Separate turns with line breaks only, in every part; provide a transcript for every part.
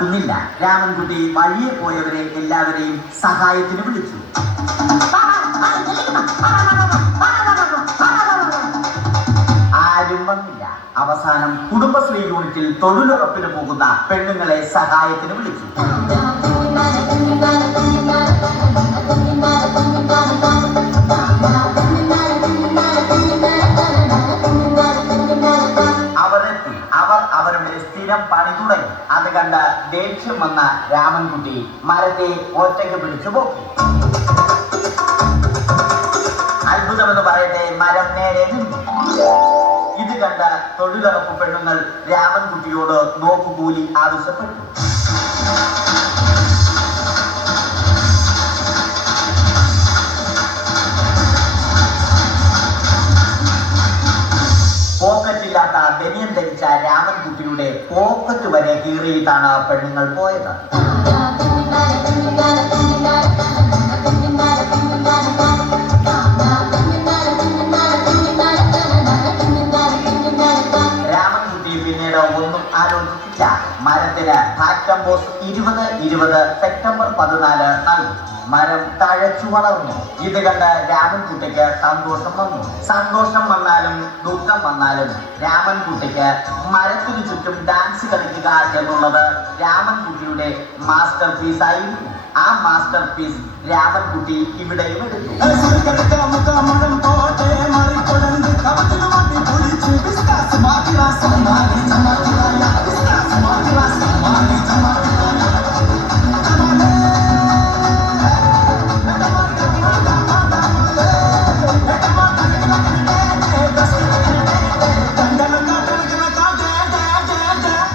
നടക്കുന്നില്ല. രാമൻകുട്ടി വഴിയെ പോയവരെ എല്ലാവരെയും സഹായത്തിന് വിളിച്ചു. ആരും വന്നില്ല. അവസാനം കുടുംബശ്രീ യൂണിറ്റിൽ തൊഴിലുറപ്പിന് പോകുന്ന പെണ്ണുങ്ങളെ സഹായത്തിന് വിളിച്ചു. അവരെത്തി. അവർ അവരുടെ സ്ഥിരം പണി തുടങ്ങി. കണ്ട ദേഷ്യം വന്ന രാമൻകുട്ടി മരത്തെ ഒറ്റയ്ക്ക് പിടിച്ചു പോക്കി. അത്ഭുതമെന്ന് പറയട്ടെ മരം നേരെ ഇത് കണ്ട തൊഴിലുറപ്പ് പെണ്ണുങ്ങൾ രാമൻകുട്ടിയോട് നോക്കുകൂലി ആവശ്യപ്പെട്ടു. പോക്കറ്റില്ലാത്ത ബനിയൻ ധരിച്ച രാമൻകുട്ടിയുടെ പോക്കറ്റ് വരെ കീറിയിട്ടാണ് പെണ്ണുങ്ങൾ പോയത്. രാമൻകുട്ടി പിന്നീട് ഒന്നും ആലോചിച്ചില്ല. മരത്തിന് ഹാറ്റംബോസ് ഇരുപത് ഇരുപത് സെപ്റ്റംബർ പതിനാല് നൽകി. മരം തഴച്ചു വളർന്നു ഇത് കണ്ട് രാമൻകുട്ടിക്ക് സന്തോഷം വന്നു. സന്തോഷം വന്നാലും ദുഃഖം വന്നാലും രാമൻകുട്ടിക്ക് മരത്തിനു ചുറ്റും ഡാൻസ് കളിക്കുക എന്നുള്ളത് രാമൻകുട്ടിയുടെ മാസ്റ്റർ പീസ് ആയിരുന്നു. ആ മാസ്റ്റർ പീസ് രാമൻകുട്ടി ഇവിടെയും എടുത്തു.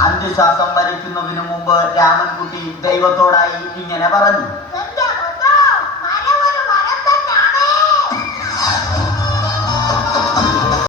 അന്ത്യശ്വാസം വലിക്കുന്നതിനു മുമ്പ് രാമൻകുട്ടി ദൈവത്തോടായി ഇങ്ങനെ പറഞ്ഞു.